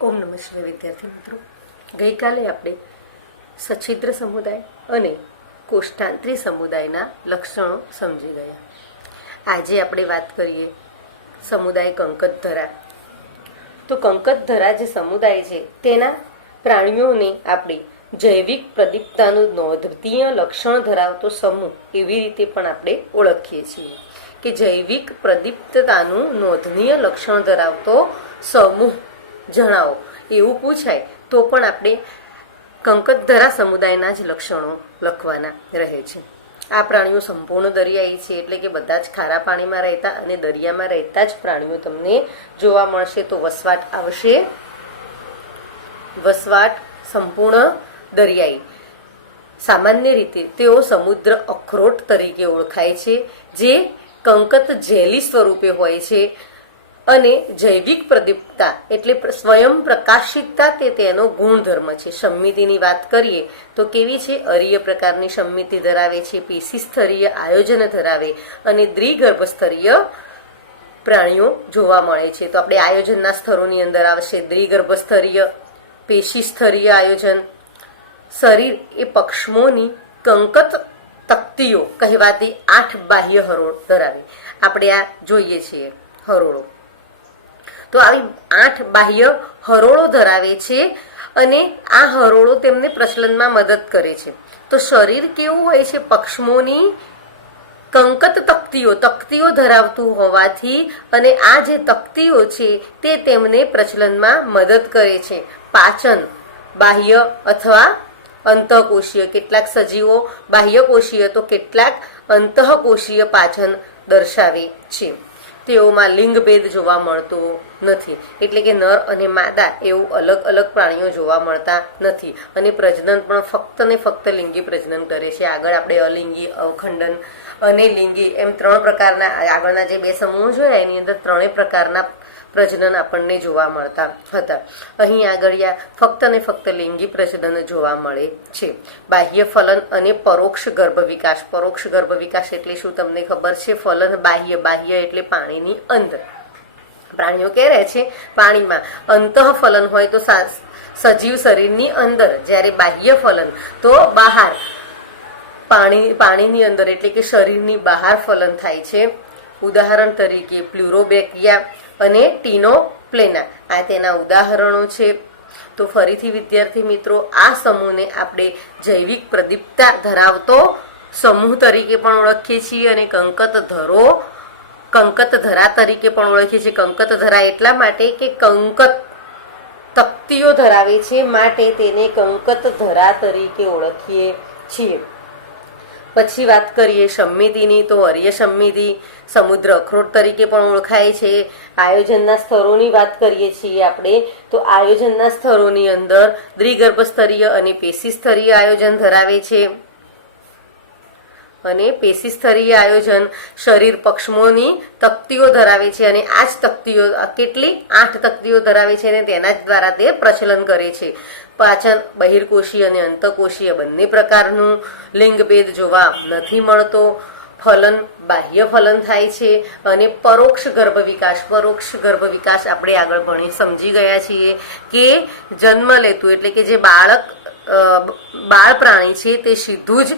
ઓમ નમઃ શિવાય વિદ્યાર્થી મિત્રો, ગઈકાલે આપણે સછિદ્ર સમુદાય અને કોષ્ઠાંતરી સમુદાયના લક્ષણો સમજી ગયા. આજે આપણે વાત કરીએ સમુદાય કંકતધરા. તો કંકતધરા જે સમુદાય છે તેના પ્રાણીઓને આપણે જૈવિક પ્રદીપ્તતાનું નોંધનીય લક્ષણ ધરાવતો સમૂહ એવી રીતે પણ આપણે ઓળખીએ છીએ કે જૈવિક પ્રદીપ્તતાનું નોંધનીય લક્ષણ ધરાવતો સમૂહ જણાવો એવું પૂછાય તો પણ આપણે કંકતધરા સમુદાયના જ લક્ષણો લખવાના રહે છે. આ પ્રાણીઓ સંપૂર્ણ દરિયાઈ છે, એટલે કે બધા જ ખારા પાણીમાં રહેતા અને દરિયામાં રહેતા જ પ્રાણીઓ તમને જોવા મળશે. તો વસવાટ આવશે, વસવાટ સંપૂર્ણ દરિયાઈ. સામાન્ય રીતે તેઓ સમુદ્ર અખરોટ તરીકે ઓળખાય છે, જે કંકત જેલી સ્વરૂપે હોય છે અને જૈવિક પ્રદીપ્તતા એટલે સ્વયં પ્રકાશિતતા તે તેનો ગુણધર્મ છે. સંમિતિની વાત કરીએ તો કેવી છે? અરીય પ્રકારની સંમિતિ ધરાવે છે, પેશી આયોજન ધરાવે અને દ્વિગર્ભસ્તરીય પ્રાણીઓ જોવા મળે છે. તો આપણે આયોજનના સ્તરોની અંદર આવશે દ્વિગર્ભસ્તરીય, પેશી આયોજન. શરીર એ પક્ષ્મોની કંકત તક્તિઓ કહેવાતી 8 બાહ્ય હરોળ ધરાવે. આપણે આ જોઈએ છીએ હરોળો. તો આવી 8 બાહ્ય હરોળો ધરાવે છે અને આ હરોળો તેમને પ્રચલનમાં મદદ કરે છે. તો શરીર કેવું હોય છે? પક્ષ્મોની કંકત તક્તિઓ ધરાવતું હોવાથી અને આ જે તક્તિઓ છે તે તેમને પ્રચલનમાં મદદ કરે છે. પાચન બાહ્ય અથવા અંતઃકોશીય. કેટલાક સજીવો બાહ્યકોશીય તો કેટલાક અંતઃકોશીય પાચન દર્શાવે છે. તેઓમાં લિંગભેદ જોવા મળતો નથી, એટલે કે નર અને માદા એવું અલગ અલગ પ્રાણીઓ જોવા મળતા નથી. અને પ્રજનન પણ ફક્ત ને ફક્ત લિંગી પ્રજનન કરે છે. આગળ આપણે અલિંગી, અવખંડન અને લિંગી એમ 3 પ્રકારના, આગળના જે 2 સમૂહો જોયા એની અંદર 3 પ્રકારના પ્રજનન આપણને જોવા મળતા હતા. અહીં આગળ ફક્ત ને ફક્ત લિંગી પ્રજનન જોવા મળે છે. બાહ્ય ફલન અને પરોક્ષ ગર્ભ વિકાસ. પરોક્ષ ગર્ભ વિકાસ એટલે શું તમને ખબર છે? ફલન બાહ્ય, બાહ્ય એટલે પાણીની અંદર. પ્રાણીઓ કે રહે છે પાણીમાં. અંતઃફલન હોય તો સજીવ શરીરની અંદર, જ્યારે બાહ્ય ફલન તો બહાર પાણીની અંદર એટલે કે શરીરની બહાર ફલન થાય છે. ઉદાહરણ તરીકે પ્લુરોબેકિયા અને ટીનોપ્લેના આ તેના ઉદાહરણો છે. તો ફરીથી વિદ્યાર્થી મિત્રો, આ સમૂહને આપણે જૈવિક પ્રદીપ્તતા ધરાવતો સમૂહ તરીકે પણ ઓળખીએ છીએ અને કંકતધરા તરીકે પણ ઓળખીએ છીએ. કંકતધરા એટલા માટે કે કંકત તક્તિઓ ધરાવે છે, માટે તેને કંકતધરા તરીકે ઓળખીએ છીએ. પછી વાત કરીએ સંમિતિની, તો અરીય સંમિતિ સમુદ્ર અખરોટ તરીકે પણ ઓળખાય છે. આયોજનના સ્તરોની વાત કરીએ છીએ આપણે, તો આયોજનના સ્તરોની અંદર દ્વિગર્ભસ્તરીય અને પેશી આયોજન ધરાવે છે. અને પેશી આયોજન શરીર પક્ષ્મોની તક્તિઓ ધરાવે છે અને આ જ તક્તિઓ કેટલી 8 તક્તિઓ ધરાવે છે અને તેના જ દ્વારા તે પ્રચલન કરે છે. પાચન બહિર્કોશીય અને અંતઃકોશીય બંને પ્રકારનું. લિંગભેદ જોવા નથી મળતો. ફલન બાહ્ય ફલન થાય છે અને પરોક્ષ ગર્ભ વિકાસ. પરોક્ષ ગર્ભ વિકાસ આપણે આગળ ભણી સમજી ગયા છીએ કે જન્મ લેતું એટલે કે જે બાળ પ્રાણી છે તે સીધું જ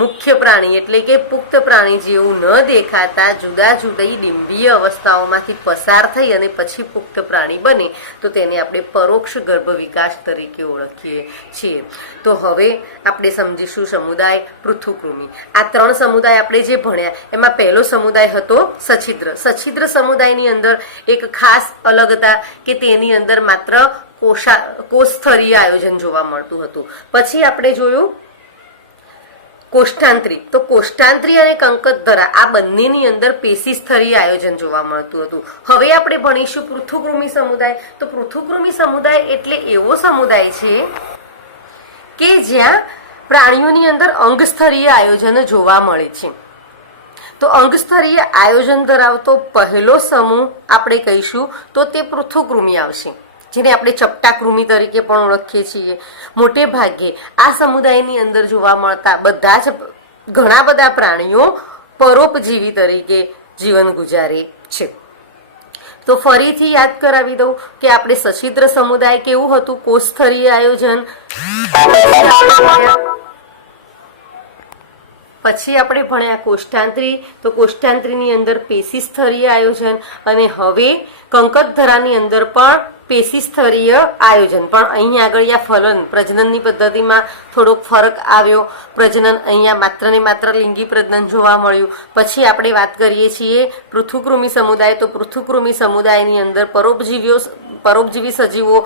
મુખ્ય પ્રાણી એટલે કે પુખ્ત પ્રાણી જેવું ન દેખાતા જુદા જુદી ડિંબીય અવસ્થાઓમાંથી પસાર થઈ અને પછી પુખ્ત પ્રાણી બને તો તેને આપણે પરોક્ષ ગર્ભ વિકાસ તરીકે ઓળખીએ છીએ. તો હવે આપણે સમજીશું સમુદાય પૃથુકૃમિ. આ 3 સમુદાય આપણે જે ભણ્યા એમાં પહેલો સમુદાય હતો સછિદ્ર. સછિદ્ર સમુદાયની અંદર એક ખાસ અલગતા કે તેની અંદર માત્ર કોષસ્તરીય આયોજન જોવા મળતું હતું. પછી આપણે જોયું કોષ્ઠાંતરી. તો કોષ્ઠાંતરી અને કંકતધરા આ બંનેની અંદર પેશી આયોજન જોવા મળતું હતું. હવે આપણે ભણીશું પૃથુકૃમિ સમુદાય. તો પૃથુકૃમિ સમુદાય એટલે એવો સમુદાય છે કે જ્યાં પ્રાણીઓની અંદર અંગસ્તરીય આયોજન જોવા મળે છે. તો અંગસ્તરીય આયોજન ધરાવતો પહેલો સમૂહ આપણે કહીશું તો તે પૃથુકૃમિ આવશે, જેને આપણે ચપટા કૃમિ તરીકે પણ ઓળખીએ છીએ. મોટે ભાગે આ સમુદાયની અંદર જોવા મળતા ઘણા બધા પ્રાણીઓ પરોપજીવી તરીકે જીવન ગુજારે છે. તો તો ફરીથી યાદ કરાવી દઉં કે આપણે સછિદ્ર સમુદાય કેવું હતું, કોષસ્તરીય આયોજન, પછી આપણે ભણ્યા કોષ્ઠાંત્રી, તો કોષ્ઠાંત્રીની અંદર પેશી સ્તરીય આયોજન, અને હવે કંકતધરાની અંદર પણ પેશી સ્તરીય આયોજન. પણ અહીંયા આગળ આ ફલન પ્રજનનની પદ્ધતિમાં થોડોક ફરક આવ્યો. પ્રજનન અહીંયા માત્ર ને માત્ર લિંગી પ્રજનન જોવા મળ્યું. પછી આપણે વાત કરીએ છીએ પૃથુકૃમિ સમુદાય. તો પૃથુકૃમિ સમુદાયની અંદર પરોપજીવી સજીવો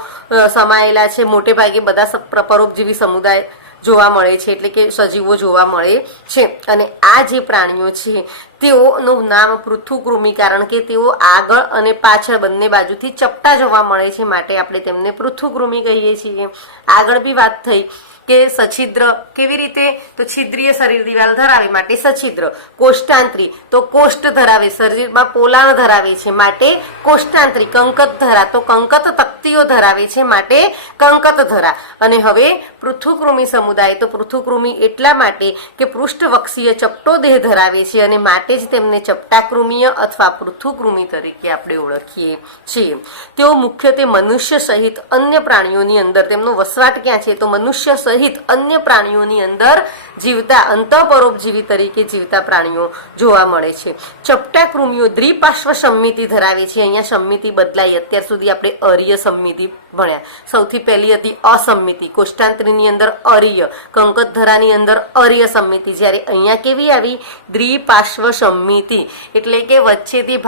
સમાયેલા છે. મોટે ભાગે બધા પરોપજીવી સમુદાય જોવા મળે છે, એટલે કે સજીવો જોવા મળે છે. અને આ જે પ્રાણીઓ છે તેઓનું નામ પૃથુકૃમિ, કારણ કે તેઓ આગળ અને પાછળ બંને બાજુથી ચપટા જોવા મળે છે, માટે આપણે તેમને પૃથુકૃમિ કહીએ છીએ. આગળ બી વાત થઈ કે સછિદ્ર કેવી રીતે, તો છિદ્રીય શરીર દિવાલ ધરાવે માટે સછિદ્ર. કોષ્ઠાંત્રી તો કોષ્ઠ ધરાવે, શરીરમાં પોલાણ ધરાવે છે માટે કોષ્ઠાંત્રી. કંકતધરા તો કંકત તક્તિઓ ધરાવે છે માટે કંકતધરા. અને હવે પૃથુકૃમિ સમુદાય, તો પૃથુકૃમિ એટલા માટે કે પૃષ્ઠવક્ષીય ચપટો દેહ ધરાવે છે અને માટે જ તેમને ચપટાકૃમિય અથવા પૃથુકૃમિ તરીકે આપણે ઓળખીએ છીએ. તેઓ મુખ્યત્વે મનુષ્ય સહિત અન્ય પ્રાણીઓની અંદર, તેમનો વસવાટ ક્યાં છે, તો મનુષ્ય સહિત અન્ય પ્રાણીઓની અંદર જીવતા અંતઃપરોપજીવી તરીકે જીવતા પ્રાણીઓ જોવા મળે છે. ચપટાકૃમિઓ દ્વિપાર્શ્વ સંમિતિ ધરાવે છે. અહીંયા સંમિતિ બદલાઈ. અત્યાર સુધી આપણે અરીય સંમિતિ ભણ્યા. સૌથી પહેલી હતી અસંમિતિ. કોષ્ઠાંત્રીની અંદર અરીય, કંકતધરાની અંદર અરીય સંમિતિ. જ્યારે અહીંયા કેવી આવી, દ્વિપાર્શ્વ સંમિતિ, એટલે કે વચ્ચેથી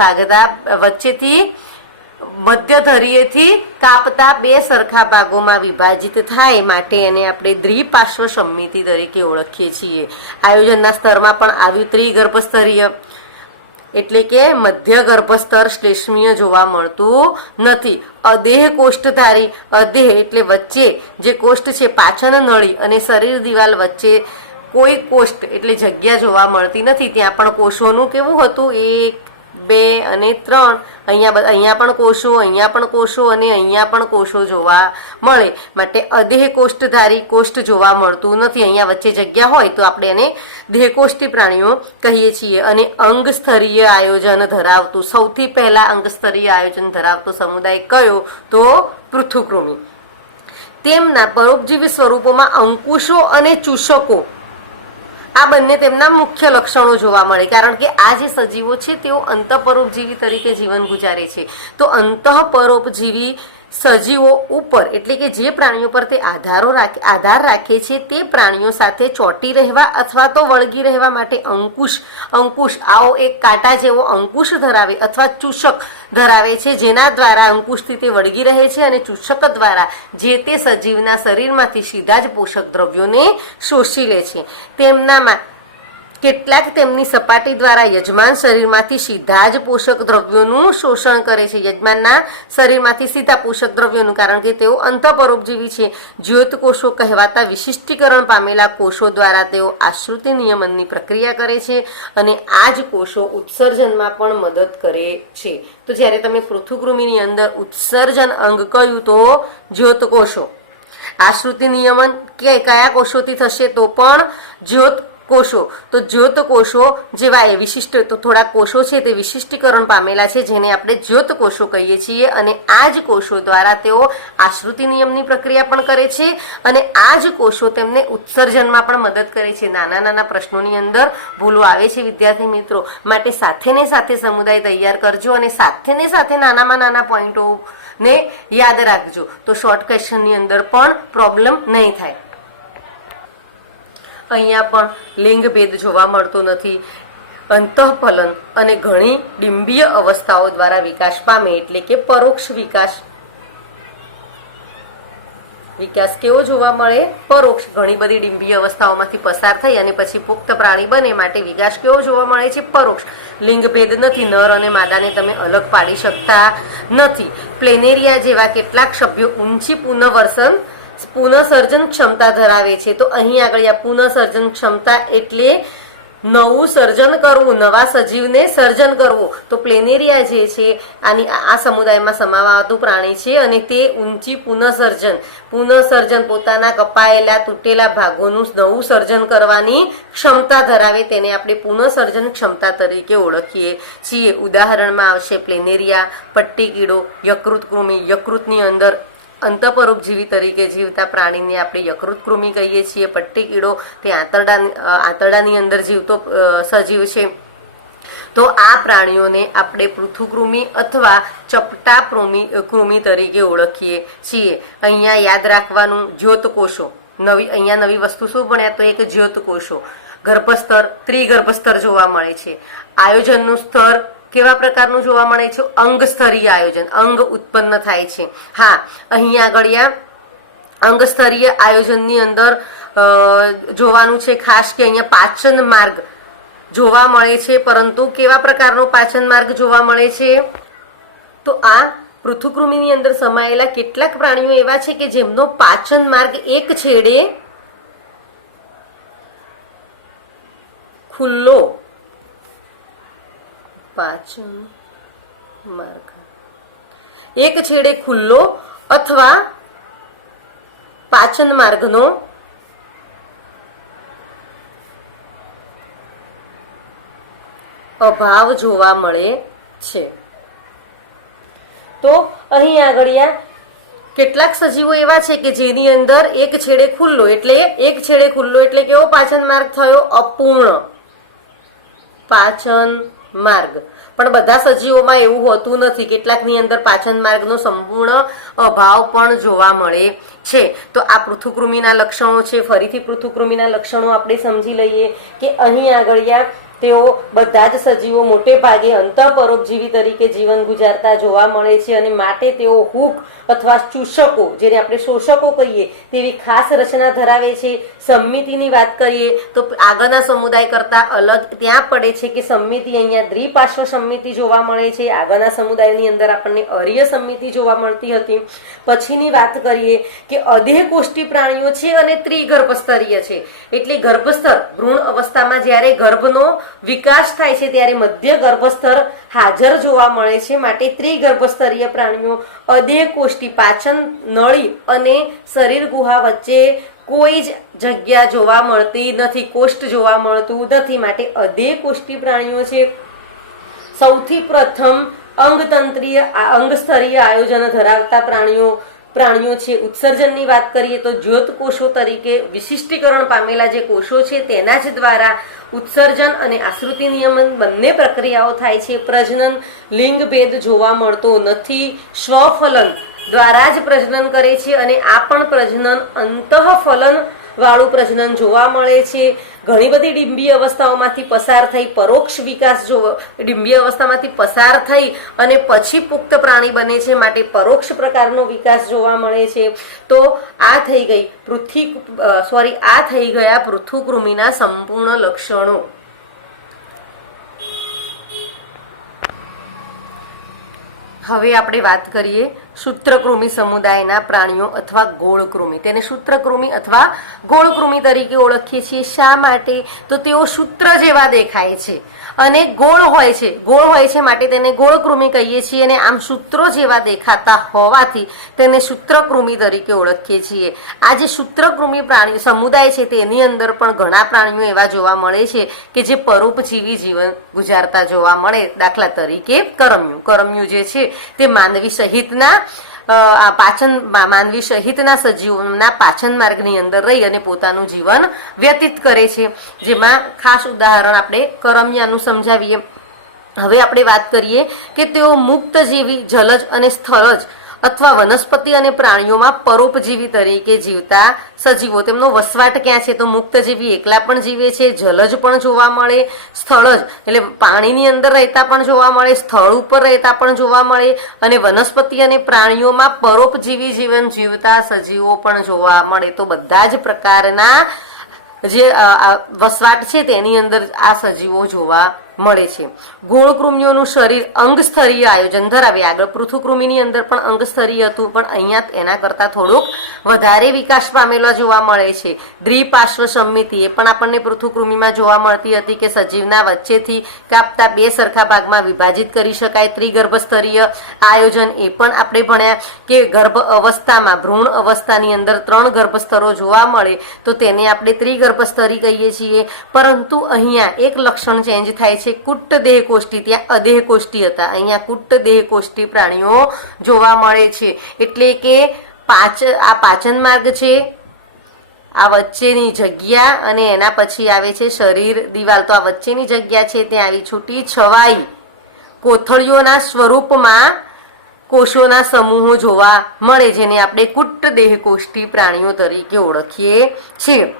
મધ્ય ધરીએથી કાપતા બે સરખા ભાગોમાં વિભાજિત થાય, માટે એને આપણે દ્વિપાર્શ્વ સંમિતિ તરીકે ઓળખીએ છીએ. આયોજનના સ્તરમાં પણ આવ્યું ત્રિગર્ભસ્તરીય, એટલે કે મધ્ય ગર્ભસ્તર શ્લેષ્મીય જોવા મળતું નથી. અદેહ કોષ્ઠધારી, અદેહ એટલે વચ્ચે જે કોષ્ઠ છે, પાચન નળી અને શરીર દિવાલ વચ્ચે કોઈ કોષ્ઠ એટલે જગ્યા જોવા મળતી નથી. ત્યાં પણ કોષોનું કેવું હતું, 1, 2 અને 3. અહીંયા પણ કોષો, અહીંયા પણ કોષો અને અહીંયા પણ કોષો જોવા મળે, માટે અદેહ કોષ્ઠધારી કોષ્ઠ જોવા મળતું નથી. અહીંયા વચ્ચે જગ્યા હોય તો આપણે એને દેહકોષ્ઠી પ્રાણીઓ કહીએ છીએ. અને અંગ સ્તરીય આયોજન ધરાવતું, સૌથી પહેલા અંગ સ્તરીય આયોજન ધરાવતો સમુદાય કયો, તો પૃથુકૃમિ. તેમના પરોપજીવી સ્વરૂપોમાં અંકુશો અને ચૂષકો, આ બંને તેમના મુખ્ય લક્ષણો જોવા મળે, કારણ કે આ જે સજીવો છે તેઓ અંતઃપરોપજીવી તરીકે જીવન ગુજારે છે. તો અંતઃપરોપજીવી સજીવો ઉપર, એટલે કે જે પ્રાણીઓ પર તે આધાર રાખે છે, તે પ્રાણીઓ સાથે ચોંટી રહેવા અથવા તો વળગી રહેવા માટે અંકુશ આવો એક કાંટા જેવો અંકુશ ધરાવે અથવા ચૂષક ધરાવે છે, જેના દ્વારા અંકુશથી તે વળગી રહે છે અને ચૂષક દ્વારા જે તે સજીવના શરીરમાંથી સીધા જ પોષક દ્રવ્યોને શોષી લે છે. તેમનામાં કેટલાક તેમની સપાટી દ્વારા યજમાન શરીરમાંથી સીધા જ પોષક દ્રવ્યોનું શોષણ કરે છે. યજમાનના શરીરમાંથી સીધા પોષક દ્રવ્યોનું, કારણ કે તેઓ અંતઃપરોપજીવી છે. જ્યોત કોષો કહેવાતા વિશિષ્ટીકરણ પામેલા કોષો દ્વારા તેઓ આશ્રુતિ નિયમનની પ્રક્રિયા કરે છે અને આ જ કોષો ઉત્સર્જનમાં પણ મદદ કરે છે. તો જ્યારે તમે પૃથુકૃમિની અંદર ઉત્સર્જન અંગ કહ્યું તો જ્યોત કોષો. આશ્રુતિ નિયમન કયા કોષોથી થશે, તો પણ જ્યોત કોષો. તો જ્યોત કોષો જેવા એ વિશિષ્ટ, તો થોડા કોષો છે તે વિશિષ્ટીકરણ પામેલા છે, જેને આપણે જ્યોત કોષો કહીએ છીએ. અને આ જ કોષો દ્વારા તેઓ આશ્રુતિ નિયમની પ્રક્રિયા પણ કરે છે અને આ જ કોષો તેમને ઉત્સર્જનમાં પણ મદદ કરે છે. નાના નાના પ્રશ્નોની અંદર ભૂલો આવે છે વિદ્યાર્થી મિત્રો, માટે સાથે ને સાથે સમુદાય તૈયાર કરજો અને સાથે ને સાથે નાનામાં નાના પોઈન્ટો ને યાદ રાખજો, તો શોર્ટ ક્વેશ્ચનની અંદર પણ પ્રોબ્લેમ નહીં થાય. અહીંયા પણ લિંગ ભેદ જોવા મળતો નથી. અંતઃફલન અને ઘણી ડિંબીય અવસ્થાઓ દ્વારા વિકાસ પામે, એટલે કે પરોક્ષ વિકાસ. વિકાસ કેવો જોવા મળે, પરોક્ષ. ઘણી બધી ડિંબીય અવસ્થાઓમાંથી પસાર થઈ અને પછી પુખ્ત પ્રાણી બને, માટે વિકાસ કેવો જોવા મળે છે, પરોક્ષ. લિંગ ભેદ નથી. નર અને માદાને તમે અલગ પાડી શકતા નથી. પ્લેનેરિયા જેવા કેટલાક સભ્યો ઊંચી પુનઃસર્જન ક્ષમતા ધરાવે છે. તો અહીં આગળ આ પુનઃસર્જન ક્ષમતા એટલે નવું સર્જન કરવું, નવા સજીવને સર્જન કરવું. તો પ્લેનેરિયા જે છે આ સમુદાયમાં સમાવાતું પ્રાણી છે અને તે ઊંચી પુનઃસર્જન પોતાના કપાયેલા તૂટેલા ભાગોનું નવું સર્જન કરવાની ક્ષમતા ધરાવે, તેને આપણે પુનઃસર્જન ક્ષમતા તરીકે ઓળખીએ છીએ. ઉદાહરણમાં આવશે પ્લેનેરિયા, પટ્ટી કીડો, યકૃત કૃમિ. યકૃતની અંદર અંતઃપરોપજીવી તરીકે જીવતા પ્રાણીને આપણે યકૃત કૃમિ કહીએ છીએ. પટ્ટી કીડો તે આંતરડાની અંદર જીવતો સજીવ છે. તો આ પ્રાણીઓને આપણે પૃથુકૃમિ અથવા ચપટા કૃમિ તરીકે ઓળખીએ છીએ. અહીંયા યાદ રાખવાનું જ્યોતકોષો. અહીંયા નવી વસ્તુ શું ભણ્યા? તો એક જ્યોતકોષો. ગર્ભસ્તર, ત્રિગર્ભસ્તર જોવા મળે છે. આયોજનનું સ્તર કેવા પ્રકારનું જોવા મળે છે? અંગ સ્તરીય આયોજન, અંગ ઉત્પન્ન થાય છે. હા, અહીંયા આગળ અંગ સ્તરીય આયોજનની અંદર જોવાનું છે ખાસ કે અહીંયા પાચન માર્ગ જોવા મળે છે. પરંતુ કેવા પ્રકારનો પાચન માર્ગ જોવા મળે છે? તો આ પૃથુકૃમિની અંદર સમાયેલા કેટલાક પ્રાણીઓ એવા છે કે જેમનો પાચન માર્ગ એક છેડે ખુલ્લો, પાચન માર્ગ એક છેડે ખુલ્લો અથવા પાચન માર્ગનો અભાવ જોવા મળે છે. તો અહીં આગળ કેટલાક સજીવો એવા છે કે જેની અંદર એક છેડે ખુલ્લો એટલે કેવો પાચન માર્ગ થયો? અપૂર્ણ પાચન માર્ગ. પણ બધા સજીવોમાં એવું હોતું નથી. કેટલાકની અંદર પાચન માર્ગનો સંપૂર્ણ અભાવ પણ જોવા મળે છે. તો આ પૃથુકૃમિના લક્ષણો છે. ફરીથી પૃથુકૃમિના લક્ષણો આપણે સમજી લઈએ કે અહીં આગળ તેઓ બધા જ સજીવો મોટે ભાગે અંતઃપરોપજીવી તરીકે જીવન ગુજારતા જોવા મળે છે અને માટે તેઓ હૂક અથવા ચૂષકો, જેને આપણે શોષકો કહીએ, તેવી ખાસ રચના ધરાવે છે. સમમિતિની વાત કરીએ તો આગળના સમુદાય કરતા અલગ ત્યાં પડે છે કે સમમિતિ અહીંયા દ્વિપાર્શ્વ સમમિતિ જોવા મળે છે. આગળના સમુદાયની અંદર આપણને અર્ય સમમિતિ જોવા મળતી હતી. પછીની વાત કરીએ કે અદેહકોષ્ઠી પ્રાણીઓ છે અને ત્રિગર્ભસ્તરીય છે. એટલે ગર્ભસ્તર ભ્રૂણ અવસ્થામાં જ્યારે ગર્ભનો વિકાસ થાય છે ત્યારે મધ્ય ગર્ભસ્તર હાજર જોવા મળે છે. માટે ત્રિગર્ભસ્તરીય પ્રાણીઓ અદેહકોષ્ઠી, પાચન નળી અને શરીર ગુહા વચ્ચે કોઈ જ જગ્યા જોવા મળતી નથી, કોષ્ઠ જોવા મળતું નથી. માટે અદેહકોષ્ઠી પ્રાણીઓ છે. સૌથી પ્રથમ અંગસ્તરીય આયોજન ધરાવતા પ્રાણીઓ છે. ઉત્સર્જનની વાત કરીએ તો જ્યોતકોષો તરીકે વિશિષ્ટીકરણ પામેલા જે કોષો છે તેના જ દ્વારા ઉત્સર્જન અને આશ્રુતિ નિયમન બંને પ્રક્રિયાઓ થાય છે. પ્રજનન લિંગ ભેદ જોવા મળતો નથી. સ્વફલન દ્વારા જ પ્રજનન કરે છે અને આ પણ પ્રજનન અંતઃફલન વાળું પ્રજનન જોવા મળે છે. ઘણી બધી ડિંબીય અવસ્થાઓમાંથી પસાર થઈ પરોક્ષ વિકાસ ડિંબીય અવસ્થામાંથી પસાર થઈ અને પછી પુખ્ત પ્રાણી બને છે. માટે પરોક્ષ પ્રકારનો વિકાસ જોવા મળે છે. તો આ થઈ ગયા પૃથુકૃમિના સંપૂર્ણ લક્ષણો. હવે આપણે વાત કરીએ સૂત્રકૃમિ સમુદાયના પ્રાણીઓ અથવા ગોળકૃમિ. તેને સૂત્રકૃમિ અથવા ગોળકૃમિ તરીકે ઓળખીએ છીએ. શા માટે? તો તેઓ સૂત્ર જેવા દેખાય છે અને ગોળ હોય છે માટે તેને ગોળકૃમિ કહીએ છીએ. અને આમ સૂત્રો જેવા દેખાતા હોવાથી તેને સૂત્રકૃમિ તરીકે ઓળખીએ છીએ. આ જે સૂત્રકૃમિ પ્રાણી સમુદાય છે તેની અંદર પણ ઘણા પ્રાણીઓ એવા જોવા મળે છે કે જે પરોપજીવી જીવન ગુજારતા જોવા મળે. દાખલા તરીકે કરમિયું જે છે તે માનવી સહિતના સજીવોના પાચન માર્ગની અંદર રહી અને પોતાનું જીવન વ્યતીત કરે છે. જેમાં ખાસ ઉદાહરણ આપણે કરમિયાનું સમજાવીએ. હવે આપણે વાત કરીએ કે તેઓ મુક્તજીવી, જલજ અને સ્થળજ અથવા વનસ્પતિ અને પ્રાણીઓમાં પરોપજીવી તરીકે જીવતા સજીવો. તેમનો વસવાટ ક્યાં છે? તો મુક્તજીવી એકલા પણ જીવે છે, જલજ પણ જોવા મળે, સ્થળજ એટલે પાણીની અંદર રહેતા પણ જોવા મળે, સ્થળ ઉપર રહેતા પણ જોવા મળે અને વનસ્પતિ અને પ્રાણીઓમાં પરોપજીવી જીવન જીવતા સજીવો પણ જોવા મળે. તો બધા જ પ્રકારના જે વસવાટ છે તેની અંદર આ સજીવો જોવા મળે છે. ગોળકૃમિઓનું શરીર અંગસ્તરીય આયોજન ધરાવે. આગળ પૃથુકૃમિની અંદર પણ અંગસ્તરીય હતું, પણ અહીંયા એના કરતા થોડુંક વધારે વિકાસ પામેલા જોવા મળે છે. દ્વિપાર્શ્વ સંમિતિ એ પણ આપણને પૃથુકૃમિમાં જોવા મળતી હતી કે સજીવના વચ્ચેથી કાપતા બે સરખા ભાગમાં વિભાજિત કરી શકાય. ત્રિગર્ભસ્તરીય આયોજન એ પણ આપણે ભણ્યા કે ગર્ભ અવસ્થામાં ભ્રૂણ અવસ્થાની અંદર 3 ગર્ભસ્તરો જોવા મળે તો તેને આપણે ત્રિગર્ભસ્તરી કહીએ છીએ. પરંતુ અહીંયા એક લક્ષણ ચેન્જ થાય છે. કુટ્ટ દેહ કોષ્ટી, ત્યાં અદેહ કોષ્ટી હતા, અહીંયા કુટ્ટ દેહ કોષ્ટી પ્રાણીઓ જોવા મળે છે. એટલે કે આ પાચન માર્ગ છે, આ વચ્ચેની જગ્યા અને એના પછી આવે છે શરીર દિવાલ. તો આ વચ્ચેની જગ્યા છે ત્યાં આવી છૂટી છવાઈ કોથળીઓના સ્વરૂપમાં કોષોના સમૂહો જોવા મળે, જેને આપણે કુટ્ટ દેહ કોષ્ટી પ્રાણીઓ તરીકે ઓળખીએ છીએ.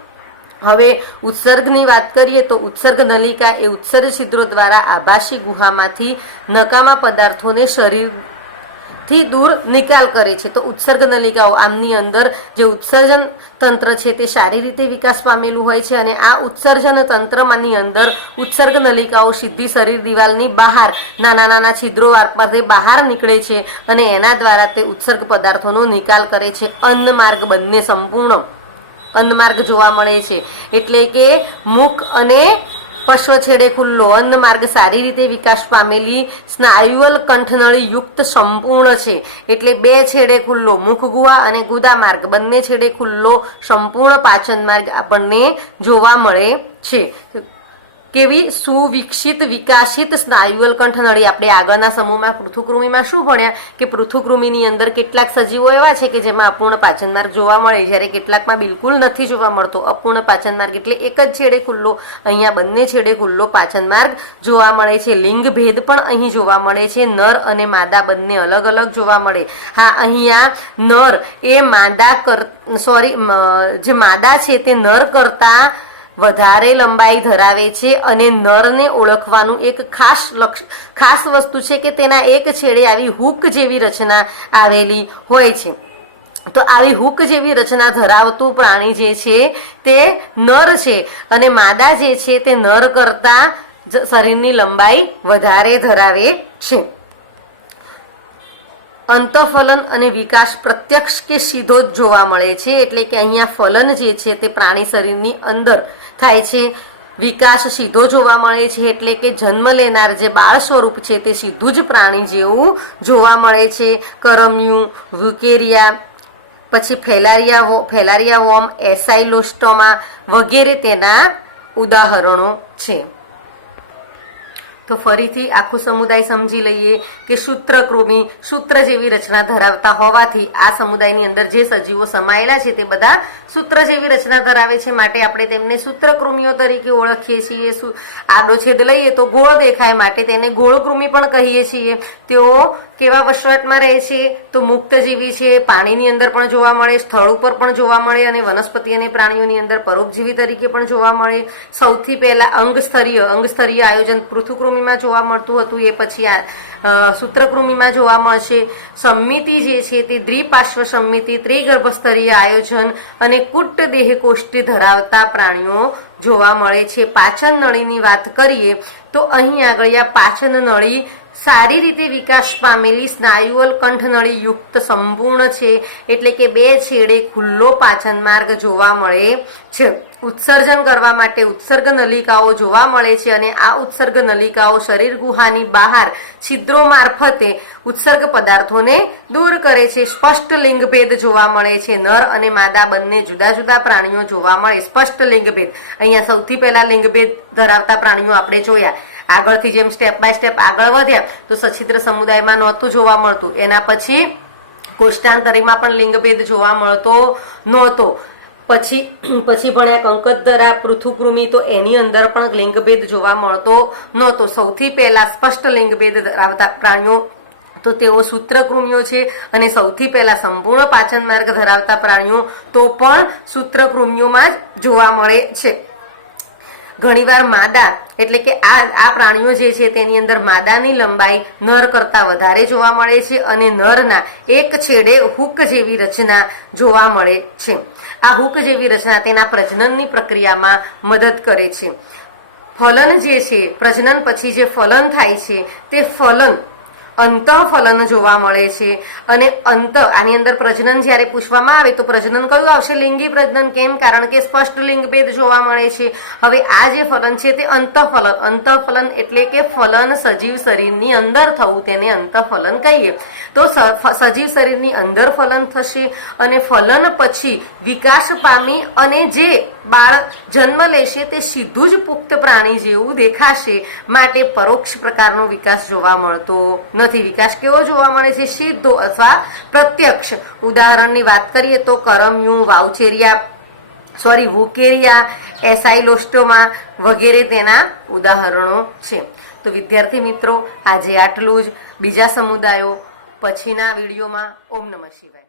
હવે ઉત્સર્ગની વાત કરીએ તો ઉત્સર્ગ નલિકા એ ઉત્સર્ગ છિદ્રો દ્વારા આભાસી ગુહામાંથી નકામા પદાર્થોને શરીરથી દૂર નિકાલ કરે છે. તો ઉત્સર્ગ નલિકાઓ આમની અંદર જે ઉત્સર્જન તંત્ર છે તે સારી રીતે વિકાસ પામેલું હોય છે અને આ ઉત્સર્જન તંત્રની અંદર ઉત્સર્ગ નલિકાઓ સીધી શરીર દિવાલની બહાર નાના નાના છિદ્રો મારફતે બહાર નીકળે છે અને એના દ્વારા તે ઉત્સર્ગ પદાર્થોનો નિકાલ કરે છે. અન્ન માર્ગ બંને સંપૂર્ણ અન્નમાર્ગ જોવા મળે છે. એટલે કે મુખ અને પશ્વ છેડે ખુલ્લો અન્ન માર્ગ સારી રીતે વિકાસ પામેલી સ્નાયુઅલ કંઠનળી યુક્ત સંપૂર્ણ છે. એટલે 2 છેડે ખુલ્લો મુખ ગુહા અને ગુદા માર્ગ બંને છેડે ખુલ્લો સંપૂર્ણ પાચન માર્ગ આપણને જોવા મળે છે. કેવી સુવિકસિત વિકાસિત સ્નાયુઅલ કંઠનળી. આપણે આગળના સમૂહમાં પૃથુકૃમિમાં શું ભણ્યા કે પૃથુકૃમિની અંદર કેટલાક સજીવો એવા છે કે જેમાં અપૂર્ણ પાચન માર્ગ જોવા મળે, જ્યારે કેટલાકમાં બિલકુલ નથી જોવા મળતો અપૂર્ણ પાચન માર્ગ. એટલે એક જ છેડે ખુલ્લો, અહીંયા બંને છેડે ખુલ્લો પાચન માર્ગ જોવા મળે છે. લિંગ ભેદ પણ અહીં જોવા મળે છે. નર અને માદા બંને અલગ અલગ જોવા મળે. હા, અહીંયા નર એ જે માદા છે તે નર કરતા વધારે લંબાઈ ધરાવે છે અને નરને ઓળખવાનું એક ખાસ વસ્તુ છે કે તેના એક છેડે આવી હૂક જેવી રચના આવેલી હોય છે. તો આવી હૂક જેવી રચના ધરાવતું પ્રાણી જે છે તે નર છે અને માદા જે છે તે નર કરતા શરીરની લંબાઈ વધારે ધરાવે છે. અંતઃફલન અને વિકાસ પ્રત્યક્ષ કે સીધો જ જોવા મળે છે. એટલે કે અહીંયા ફલન જે છે તે પ્રાણી શરીરની અંદર થાય છે. વિકાસ સીધો જોવા મળે છે. એટલે કે જન્મ લેનાર જે બાળ સ્વરૂપ છે તે સીધું જ પ્રાણી જેવું જોવા મળે છે. કરમ્યું, વ્યુકેરિયા, પછી ફેલારિયા વોર્મ, એસાઇલોસ્ટોમા વગેરે તેના ઉદાહરણો છે. તો ફરીથી આખું સમુદાય સમજી લઈએ કે સૂત્રકૃમિ સૂત્ર જેવી રચના ધરાવતા હોવાથી આ સમુદાયની અંદર જે સજીવો સમાયેલા છે તે બધા સૂત્ર જેવી રચના ધરાવે છે, માટે આપણે તેમને સૂત્રકૃમિઓ તરીકે ઓળખીએ છીએ. આડો છેદ લઈએ તો ગોળ દેખાય માટે તેને ગોળકૃમિ પણ કહીએ છીએ. તેઓ કેવા વસવાટમાં રહે છે તો મુક્તજીવી છે, પાણીની અંદર પણ જોવા મળે, સ્થળ ઉપર પણ જોવા મળે અને વનસ્પતિ અને પ્રાણીઓની અંદર પરોપજીવી તરીકે પણ જોવા મળે. સૌથી પહેલા અંગસ્તરીય આયોજન પૃથુકૃમિમાં જોવા મળતું હતું, એ પછી આ સૂત્રકૃમિમાં જોવા મળશે. સંમિતિ જે છે તે દ્વિપાર્શ્વ સંમિતિ, ત્રિગર્ભસ્તરીય આયોજન અને કુટ્ટ દેહ કોષ્ટી ધરાવતા પ્રાણીઓ જોવા મળે છે. પાચન નળીની વાત કરીએ તો અહીં આગળ આ પાચન નળી સારી રીતે વિકાસ પામેલી સ્નાયુઅલ કંઠનળી યુક્ત સંપૂર્ણ છે. એટલે કે 2 છેડે ખુલ્લો પાચન માર્ગ જોવા મળે છે. ઉત્સર્જન કરવા માટે ઉત્સર્ગ નલિકાઓ જોવા મળે છે અને આ ઉત્સર્ગ નલિકાઓ શરીર ગુહાની બહાર છિદ્રો મારફતે ઉત્સર્ગ પદાર્થોને દૂર કરે છે. સ્પષ્ટ લિંગભેદ જોવા મળે છે. નર અને માદા બંને જુદા જુદા પ્રાણીઓ જોવા મળે. સ્પષ્ટ લિંગભેદ, અહીંયા સૌથી પહેલા લિંગભેદ ધરાવતા પ્રાણીઓ આપણે જોયા. આગળથી જેમ સ્ટેપ બાય સ્ટેપ આગળ વધ્યા તો સછિદ્ર સમુદાયમાં નહોતું જોવા મળતું, એના પછી કોષ્ટાંતરીમાં પણ લિંગભેદ જોવા મળતો નહોતો. પછી ભણ્યા કંકતધરા પૃથુકૃમિ, તો એની અંદર પણ લિંગભેદ જોવા મળતો નહોતો. સૌથી પહેલા સ્પષ્ટ લિંગભેદ ધરાવતા પ્રાણીઓ તો તેઓ સૂત્રકૃમિઓ છે અને સૌથી પહેલા સંપૂર્ણ પાચન માર્ગ ધરાવતા પ્રાણીઓ તો પણ સૂત્રકૃમિઓમાં જ જોવા મળે છે. ઘણીવાર માદા એટલે કે આ પ્રાણીઓ જે છે તેની અંદર માદાની લંબાઈ નર કરતા વધારે જોવા મળે છે અને નરના એક છેડે હૂક જેવી રચના જોવા મળે છે. આ હૂક જેવી રચના તેના પ્રજનનની પ્રક્રિયામાં મદદ કરે છે. ફલન જે છે, પ્રજનન પછી જે ફલન થાય છે તે ફલન અંતઃફલન જોવા મળે છે. અને આની અંદર પ્રજનન જ્યારે પૂછવામાં આવે તો પ્રજનન કયું આવશે? લિંગી પ્રજનન. કેમ? કારણ કે સ્પષ્ટ લિંગભેદ જોવા મળે છે. હવે આ જે ફલન છે તે અંતઃફલન. અંતઃફલન એટલે કે ફલન સજીવ શરીરની અંદર થવું, તેને અંતઃફલન કહીએ. તો સજીવ શરીરની અંદર ફલન થશે અને ફલન પછી વિકાસ પામી અને જે બાળક જન્મ લેશે તે સીધું જ પુખ્ત પ્રાણી જેવું દેખાશે, માટે પરોક્ષ પ્રકારનો વિકાસ જોવા મળતો નથી. વિકાસ કેવો જોવા મળે છે? સીધો અથવા પ્રત્યક્ષ. ઉદાહરણની વાત કરીએ તો કરમિયું, વુકેરિયા, એસાઇલોસ્ટોમા વગેરે તેના ઉદાહરણો છે. તો વિદ્યાર્થી મિત્રો, આજે આટલું જ. બીજા સમુદાયો પછીના વિડીયોમાં. ઓમ નમઃ શિવાય.